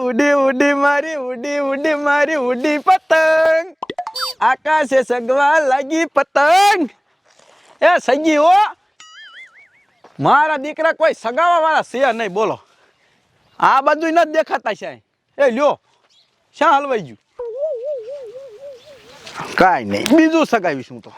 ઉડી ઉડી મારી ઉડી ઉડી મારી ઉડી પતંગ આકાશે સગવા લાગી પતંગ એ સગી હો મારા દીકરા કોઈ સગાવા વાળા છે નહીં બોલો આ બધું નથી દેખાતા છે એ લ્યો શા હલવાઈ ગયું કાઈ નહીં બીજું સગાવીશ હું તો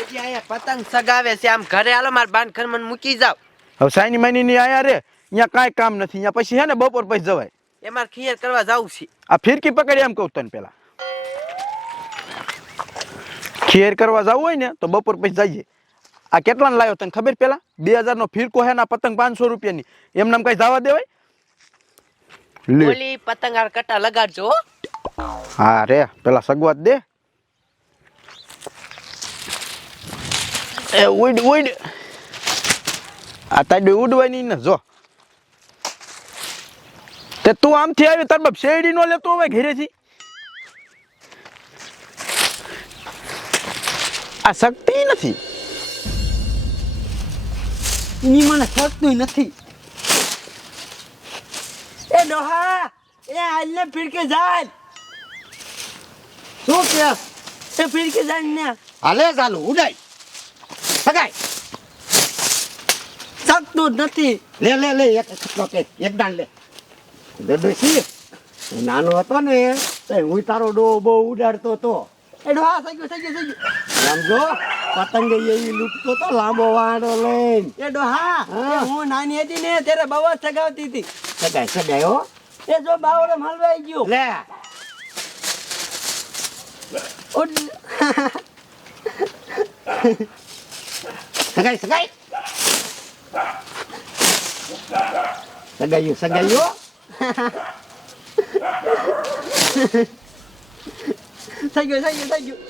હજી અહીંયા પતંગ સગાવે છે આમ ઘરે હાલો માર બાન ઘર મને મૂકી જાવ હવે સાઈની માની ની આયા રે અહીંયા કાંઈ કામ નથી અહીંયા પછી હે ને બપોર પછી જવાય એ માર ખીયર કરવા જાવું છે આ ફિરકી પકડી એમ કહું તને પેલા ખેર કરવા જવું હોય ને તો બપોર પછી જઈએ આ કેટલાને લાવ્યો તને ખબર પેલા 2000 નો ફિરકો હે ના પતંગ 500 રૂપિયાની એમ નામ કઈ જવા દેવાય લે ઓલી પતંગ આર કટા લગાડજો હો. હા રે પેલા સગવત દે એ ઉડ ઉડ આ તાડી ઉડવાની ને જો તે તું આમથી આવી તાર બાપ શેરડી નો લેતો હવે ઘરેથી આ શક્તિ નથી ની મને શકતું નથી એ ડોહા એ હાલને ફિરકે જાય શું કે એ ફિરકે જાય ને હાલે ચાલુ ઉડાય સગાઈ શકતું જ નથી લે લે લે એક ખટલો કે એક દાન લે દોશી નાનો હતો ને તો હું તારો ડો બહુ ઉડાડતો હતો એ ડોહા થઈ ગયું સમજો પતંગ એવી લૂંટતો તો લાંબો વાંડો લઈને એ ડોહા હા. એ હું નાની હતી ને ત્યારે બહુ જ સગાવતી હતી સગાઈ સગાઈ હો એ જો બાવળે હલવાઈ ગયો લે સગાઈ સગાઈ સગાઈઓ સગાઈઓ થઈ ગયું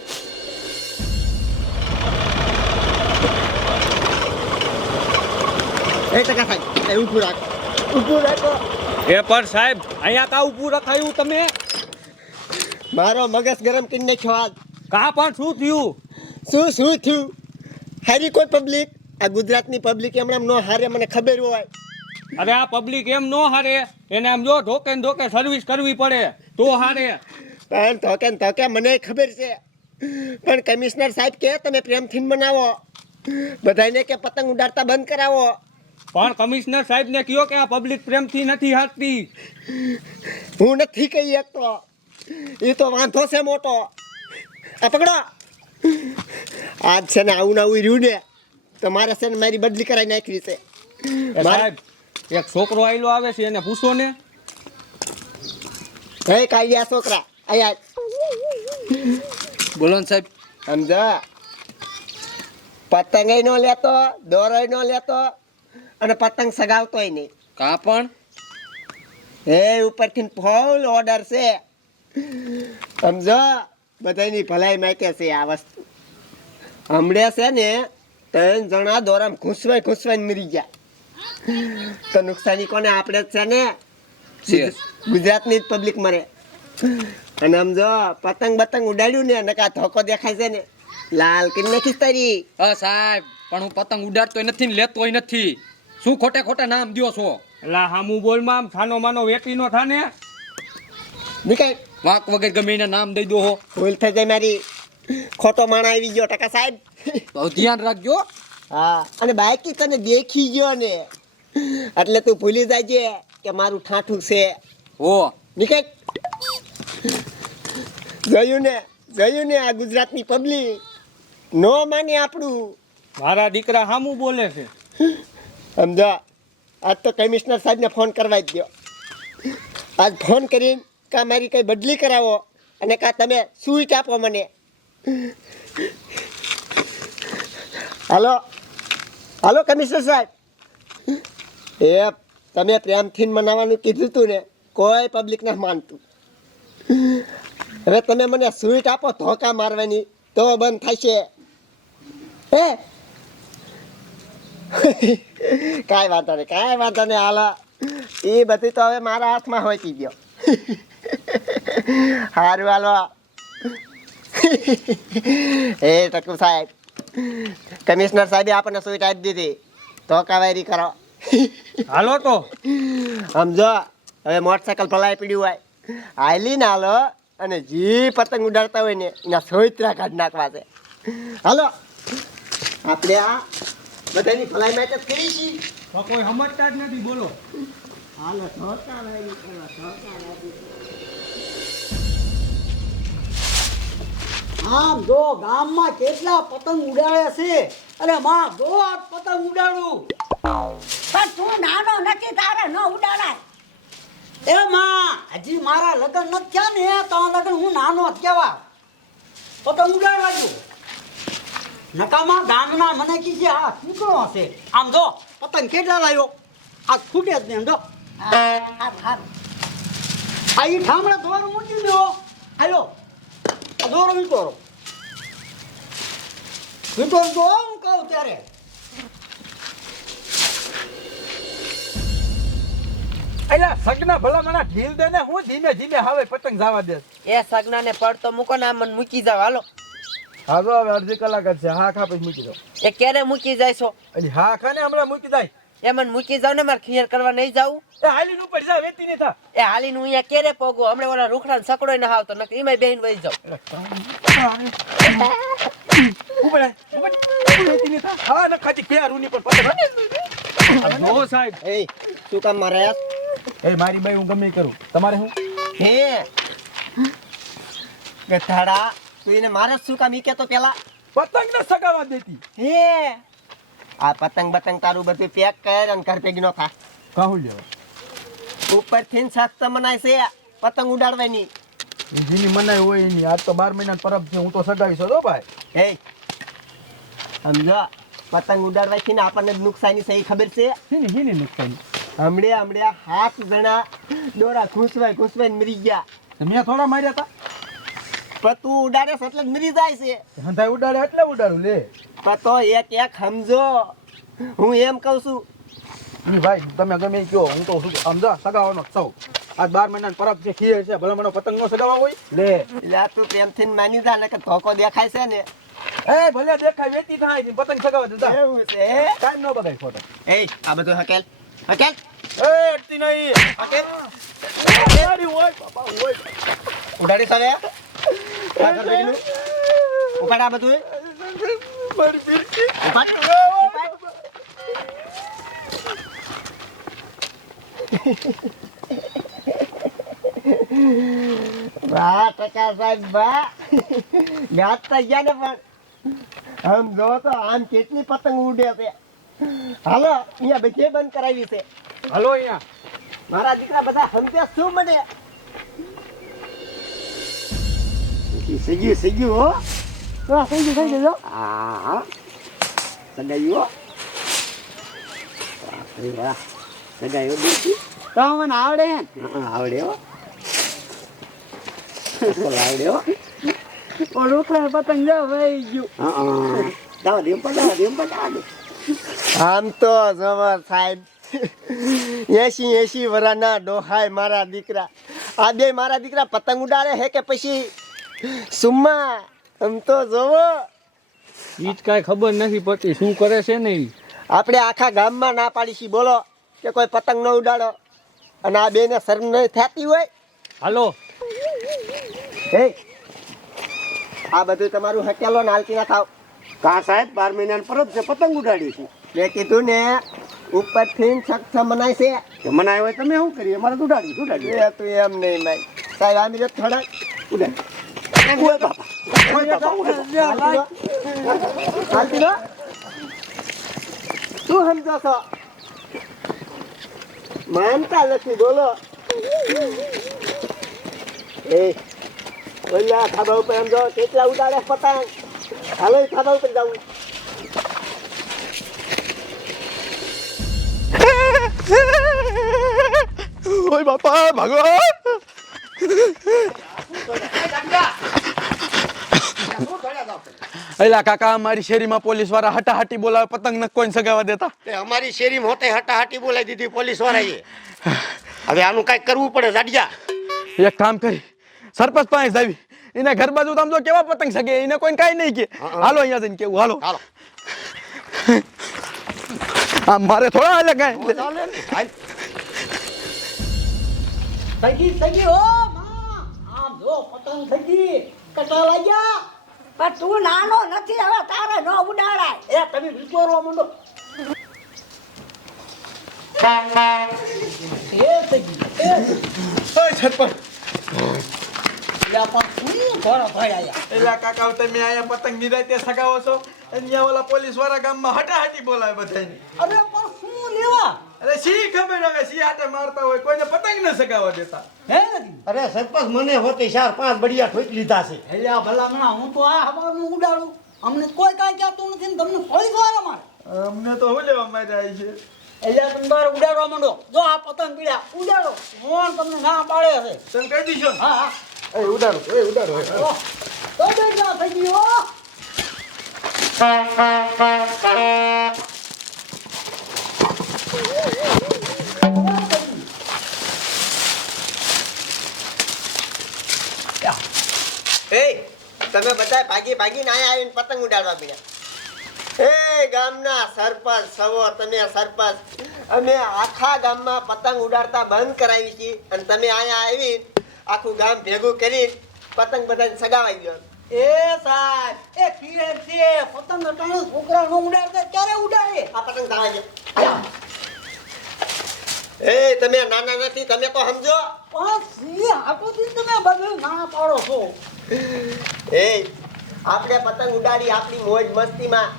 એ ટકા થાય એ ઊભું રાખો એ પણ સાહેબ અહીંયા કા ઊભું રખાયું તમે મારો મગજ ગરમ કરી નાખ્યો આજ કા પણ શું થયું શું થયું હારી કોઈ પબ્લિક આ ગુજરાતની પબ્લિક એમણામ નો હારે મને ખબર હોય અરે આ પબ્લિક એમ નો હારે એને આમ જો ધોકે ને ધોકે સર્વિસ કરવી પડે તો હારે પણ ધોકે મને ખબર છે પણ કમિશનર સાહેબ કે તમે પ્રેમથી મનાવો બધાને કે પતંગ ઉડાડતા બંધ કરાવો પણ કમિશનર સાહેબ ને કયો કે આ પબ્લિક પ્રેમથી નથી હારતી હું નથી કહી શકતો એ તો વાંધો છે મોટો આ પકડો આજ છે ને આવું ના રહ્યું ને તો મારે છે ને મારી બદલી કરાવી નાખવી છે એ સાહેબ એક છોકરો આયલો આવે છે એને પૂછો ને હે કાઢ્યા છોકરા આયા બોલો ને સાહેબ સમજા પતંગ નો લેતો દોરો નો લેતો અને પતંગ સગાવતોય નહીં કા પણ એ ઉપરથી ફૂલ ઓર્ડર છે સમજો બધાની ભલાઈ માટે છે આ વસ્તુ હમણે છે ને 3 જણા દોરામાં ઘૂસવાઈ મરી ગયા તો નુકસાની કોને આપણે જ છે ને ગુજરાતની જ પબ્લિક મરે અને સમજો પતંગ ઉડાડ્યું ને નકા ધોકો દેખાય છે ને લાલ કરી નાખીશ તારી સાહેબ પણ હું પતંગ ઉડાડતોય નથી ને લેતોય નથી શું ખોટા નામ દ્યો છો એટલે હામું બોલમાં આમ છાનો માનો વેપી નો થાને નીકળ વાંક વગર ગમે એને નામ દઈ દો હો ભૂલ થઈ જાય મારી ખોટો માણા આવી ગયો ટકા સાહેબ તો ધ્યાન રાખજો હા અને બાકી તને દેખી ગયો ને એટલે તું ભૂલી જાજે કે મારું ઠાઠું છે હો નીકળ જોયું ને આ ગુજરાતની પબ્લિક નો માને આપણું મારા દીકરા હામું બોલે છે સમજા આજ તો કમિશનર સાહેબને ફોન કરવા જ દો આજ ફોન કરીને કા મારી કઈ બદલી કરાવો અને કા તમે સ્વીટ આપો મને હાલો કમિશનર સાહેબ એ તમે પ્રેમથી મનાવવાનું કીધું તું ને કોઈ પબ્લિક ના માનતું હવે તમે મને સ્વીટ આપો ધોકા મારવાની તો બંધ થશે કાંઈ વાંધો નહીં હાલો એ બધી તો હવે મારા હાથમાં હોઈ ગયો સારું હાલો એ ટકુ સાહેબ કમિશનર સાહેબે આપણને સ્વીટ આપી દીધી તો કાવેરી કરો હાલો તો સમજો હવે મોટરસાયકલ ભલાઈ પીડ્યું હોય હાલી ના હાલો અને જી પતંગ ઉડાડતા હોય ને એના સોયત્રા કાઢ નાખવા છે. હાલો આપણે આ બધાની ભલાઈ માટે જ કરી છીએ. તો કોઈ સમજતા જ નથી બોલો. હાલો સોતા લાગી કરવા સોતા લાગી. આમ જો ગામમાં કેટલા પતંગ ઉડાડે છે. અરે માં જો આ પતંગ ઉડાડું. પણ તું નાનો નથી તારે ન ઉડાડાય. એ માં હજી મારા લગ્ન નથી થયા ને તો લગ્ન હું નાનો જ કહેવા. પતંગ ઉડાડવા જો નકામા ગામના મને કી છે આ નીકળો હશે. આમ જો પતંગ કેટલા લાવ્યો આ ફૂટે જ ને જો હા હા આ ઈ ઠામડા દોર મૂકી દો. હાલો આ દોરો વિતોરો વિતોર તો હું કહું ત્યારે અલ્યા સગના ભલા મને ઢીલ દે ને હું ધીમે ધીમે હવે પતંગ જવા દે. એ સગનાને પડતો મૂકો ને આ મને મૂકી જાવ હાલો. હા જો હવે અડધી કલાક જ છે. હા ખા પછી મૂકી દો. એ ક્યારે મૂકી જાય છો? અલી હા ખા ને હમણાં મૂકી જાય. એ મને મૂકી જાવ ને મારે ખીર કરવા નહીં જાવું. એ હાલીને ઉપર જા વેતી નહીં થા. એ હાલીને હું અહીંયા ક્યારે પોગો હમણાં ઓલા રૂખડા સકડો ને હાવ તો નકર એમાં બેહીને વહી જાવ. ઉપર વેતી નહીં થા. હા ને ખાજી કે રૂની પર પતંગ. જો સાહેબ એ શું કામ મારે એ મારી બાઈ હું ગમે ઈ કરું. તમારે શું? હે ગધાડા તું એને મારે શું કામ ઈ કેતો પેલા પતંગ ને સગાવા દેતી. હે આ પતંગ બતંગ તારું બધું પેક કર અને ઘર ભેગી નો થા. કાહું લેવા ઉપરથી ને સખ્ત મનાય છે પતંગ ઉડાડવાની. જેની મનાઈ હોય એની. આજ તો 12 મહિના પરબ છે. હું તો સગાવી છો ભાઈ. હે સમજો પતંગ ઉડાડવાથી ને આપણને જ નુકસાની છે એ ખબર છે. હીની નુકસાન. હમણે 7 જણા દોરા ઘૂંસવાય મરી ગયા. મેં થોડા માર્યા હતા. પણ તું ઉડાડે એટલે જ મરી જાય છે. હંધાઈ ઉડાડે એટલે ઉડાડું લે. પણ તો એક સમજો હું એમ કહું છું. ની ભાઈ તમે ગમે ઈ કયો. હું તો શું સમજા સગાવાનો સૌ. આજ 12 મહિના પરબ છે. ખીર છે. ભલા મને પતંગ નો સગાવા હોય લે. એટલે તું પ્રેમથી માની જા ને કે ધોકો દેખાય છે ને. એ ભલે દેખાય વેતી થાય છે. પતંગ સગાવા દેતા એવું છે કાઈ નો બગાય ફોટો. એ આ બધું હકેલ એ અડતી નહીં. હકેલ મારી હોય બાપા હોય. ઉડાડી સાવે ઉપાડ આ બધું મારી પીરકી. ઉપાડ વાહ ટકા સાહેબ વાહ યાદ થઈ ગયા ને પણ આમ જો તો આમ કેટલી પતંગ ઉડે છે. હાલો અહીંયા બધે બંધ કરાવી છે. હલો અહીંયા મારા દીકરા બધા સમજે શું મને સગી હો. થઈ ગયું હા સગાઈ હો. વાહ સગાઈ હો દીકરી. તો મને આવડે હે આવડે હો. આવડે હો. રૂખડા પતંગ જો વહી ગયું. આમ તો જવા સાહેબ 80 વર્ષના ડોહાય મારા દીકરા. આ બે મારા દીકરા પતંગ ઉડાડે હે કે પછી સુમ્મા આમ તો જોવો. ઈ જ કાંઈ ખબર નથી પડતી શું કરે છે ને ઈ. આપણે આખા ગામમાં ના પાડીશી બોલો કે કોઈ પતંગ ન ઉડાડો. અને આ બેને શરમ નહીં થતી હોય. હાલો હે આ બધું તમારું હકેલો ને હાલતી ના થાવ. કા સાહેબ 12 મહિના પરબ છે પતંગ ઉડાડી છે. મેં કીધું ને ઉપરથી સખ્ત મનાય છે. કે મનાય હોય તમે શું કરીએ મારે ઉડાડી એ તું એમ નહીં માય સાહેબ આમ જો થોડા ઉડાડી ઓય બાપા હાલતી નો તું સમજો છો માનતા નથી બોલો. એ ઓલા ખાબા ઉપર એમ જો કેટલા ઉડાડે પતંગ. હાલો ખાબા ઉપર જાવું. ઓય બાપા ભગવાન. એલા કાકા અમારી શેરીમાં પોલીસ વાળા હટાહટી બોલાવે. પતંગ ને કોઈ સગાવા દેતા. અમારી શેરીમાં હોતે હટાહટી બોલાવી દીધી પોલીસ વાળાએ. હવે આનું કઈક કરવું પડે જાડિયા. એક કામ કરી સરપંચ પાસે જાવી. એને ઘર બાજુ તો આમ જો કેવા પતંગ સગે. એને કોઈ કાઈ નહીં કે. હાલો અહીંયા જઈને કેવું. હાલો હાલો આ મારે થોડા હાલે કાઈ. સગી ઓ માં આમ જો પતંગ સગી કટા લાગ્યા પણ તું નાનો નથી હવે તારે ન ઉડાડાય એ તમે વિચારવા માંડો એ સગી એ સરપંચ યા પણ સુની ઘોડા ભાઈ આયા એલા કાકા તમે આયા પતંગ નિરાતે સગાવો છો અહીંયા ઓલા પોલીસ વાળા ગામમાં હટાહટી બોલાવે બધાને અરે પણ શું લેવા અરે શી ખબર હવે શી હાથે મારતા હોય કોઈને પતંગ ન સગાવા દેતા હે અરે સરપંચ મને હોતી 4-5 બડિયા ઠોકી લીધા છે હેલ્યા ભલામણા હું તો આ હવાનું ઉડાડું અમને કોઈ કાંઈ કહેતું નથી ને તમને પોલીસ વાળા મારે અમને તો હું લેવા માંડ્યા આવી છે હેલ્યા તમે બાર ઉડાડવા માંડો જો આ પતંગ પીડ્યા ઉડાડો મોહન તમને ના પાડે છે તને કહી દીધો ને હા હા એ ઉડાડો તો બેટા થઈ ગયો એ તમે બધા ભાગીને આયા આવીને પતંગ ઉડાડવા પડ્યા એ ગામના સરપંચ સવો તમે સરપંચ અમે આખા ગામમાં પતંગ ઉડાડતા બંધ કરાવી છે અને તમે આયા આવી આખું ગામ ભેગું કરી પતંગ બધાને સગાવાઈ ગયો એ સાહેબ એ કીરે છે પતંગ અટાણે છોકરા નો ઉડાડતા ક્યારે ઉડાડે આ પતંગ થવા ગયો એ તમે નાના નથી તમે તો સમજો પણ સી આટોથી તમે બધું ના પાડો છો એ આપણે પતંગ ઉડાડી આપણી મોજ મસ્તીમાં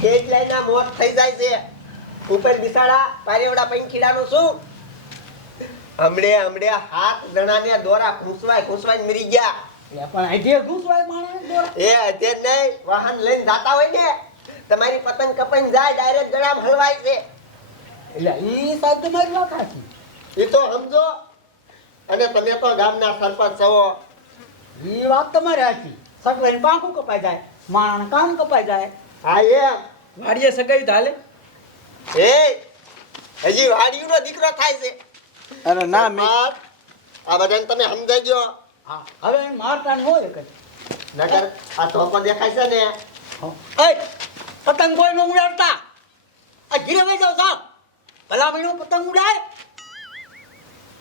કેટલાયના મોત થઈ જાય છે ઉપર બિસાડા પારેવડા પંખીડાનું શું હમણે 7 જણાને દોરા ખૂંસવાય મરી ગયા એ પણ આજે ઘૂસવાય માણે દોરા એ અત્યારે નહીં વાહન લઈને જાતા હોય ને તમારી પતંગ કપાઈને જાય ડાયરેક્ટ ગળામાં હલવાય છે એટલે ઈ સાહેબ તમારી વાત સાચી એ તો સમજો અને તમે તો ગામના સરપંચ છો ઈ વાત તમારી સાચી સગલાની પાંખું કપાઈ જાય માણસ કાન કપાઈ જાય હા એમ વાડીએ સગાઈ તાલે એ હજી વાડીનો દીકરો થાય છે અરે ના મેં આ બધાને તમે સમજાઈજો હા હવે મારતા ન હોય કઈ નકર આ ધોકો દેખાય છે ને એ પતંગ કોઈ નો ઉડાડતા આ ઘીરે વઈ જાવ સાહેબ ભલા મહિનો પતંગ ઉડાય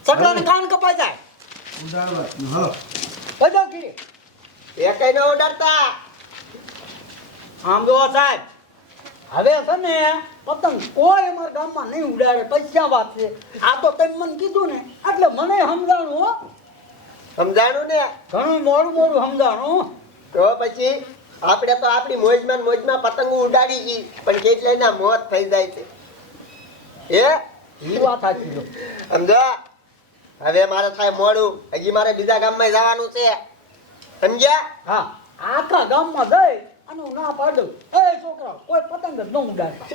સગલાને કાન કપાઈ જાય બધો ઘીરે એ કઈ ન ઉડાડતા આમ જો સાહેબ હવે છે ને પતંગ કોઈ અમારા ગામમાં નહીં ઉડાડે પૈસા વાત છે આ તો તમે મને કીધું ને એટલે મને સમજાણું હો સમજાણું ને ઘણું મોડું સમજાણું તો પછી આપણે તો આપણી મોજમાં પતંગો ઉડાડી ગઈ પણ કેટલાયના મોત થઈ જાય છે એ વાત સાચી લો સમજો હવે મારે થાય મોડું હજી મારે બીજા ગામમાં જવાનું છે સમજ્યા હા આખા ગામમાં જઈ અને હું ના પાડું એ છોકરા કોઈ પતંગ જ ન ઉડાડતા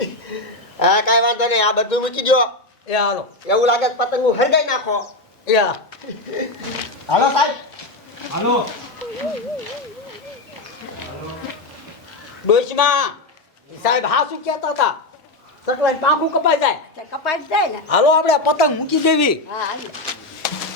હા કાંઈ વાંધો નહીં આ બધું મૂકી દો એ હાલો એવું લાગે તો પતંગો હરગાઈ નાખો એ હા હાલો સાહેબ હાલો ડોશમાં સાહેબ હા શું કહેતા હતા સકલાઈ પાંખું કપાઈ જાય તે કપાઈ જ જાય ને હાલો આપણે પતંગ મૂકી દેવી હા હાલો.